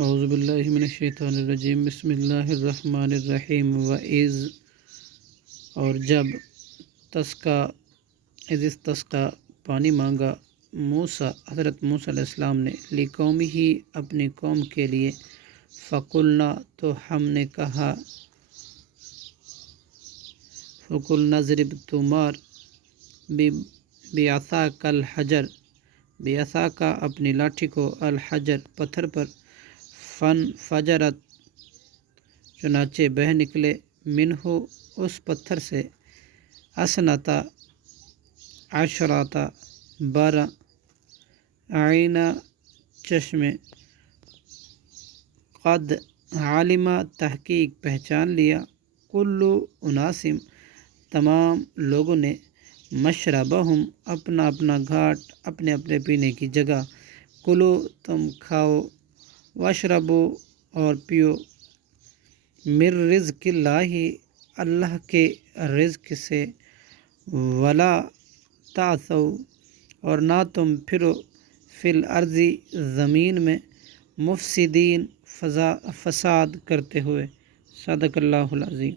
اعوذ باللہ من الشیطان الرجیم، بسم اللہ الرحمن الرحیم۔ وَإِذْ، اور جب، استسقا پانی مانگا، موسیٰ حضرت موسیٰ علیہ السلام نے، لِقَوْمِهِ اپنی قوم کے لیے، فَقُلْنَا تو ہم نے کہا، فَقُلْنَا اضْرِبْ تو مار، بِعَصَاكَ الْحَجَرَ بِعَصَاكَ اپنی لاٹھی کو، الحجر پتھر پر، فَانْفَجَرَتْ چنانچہ بہہ نکلے، منہ اس پتھر سے، اثنتا عشرۃ 12 عینا چشمے، قد علم تحقیق پہچان لیا، کل اناس تمام لوگوں نے، مشربہم اپنا اپنا گھاٹ، اپنے اپنے پینے کی جگہ، کلو تم کھاؤ، واشربو اور پیو، من رزق اللہ اللہ کے رزق سے، ولا تعثوا اور نہ تم پھرو، فی الارض زمین میں، مفسدین فساد کرتے ہوئے۔ صدق اللہ العظیم۔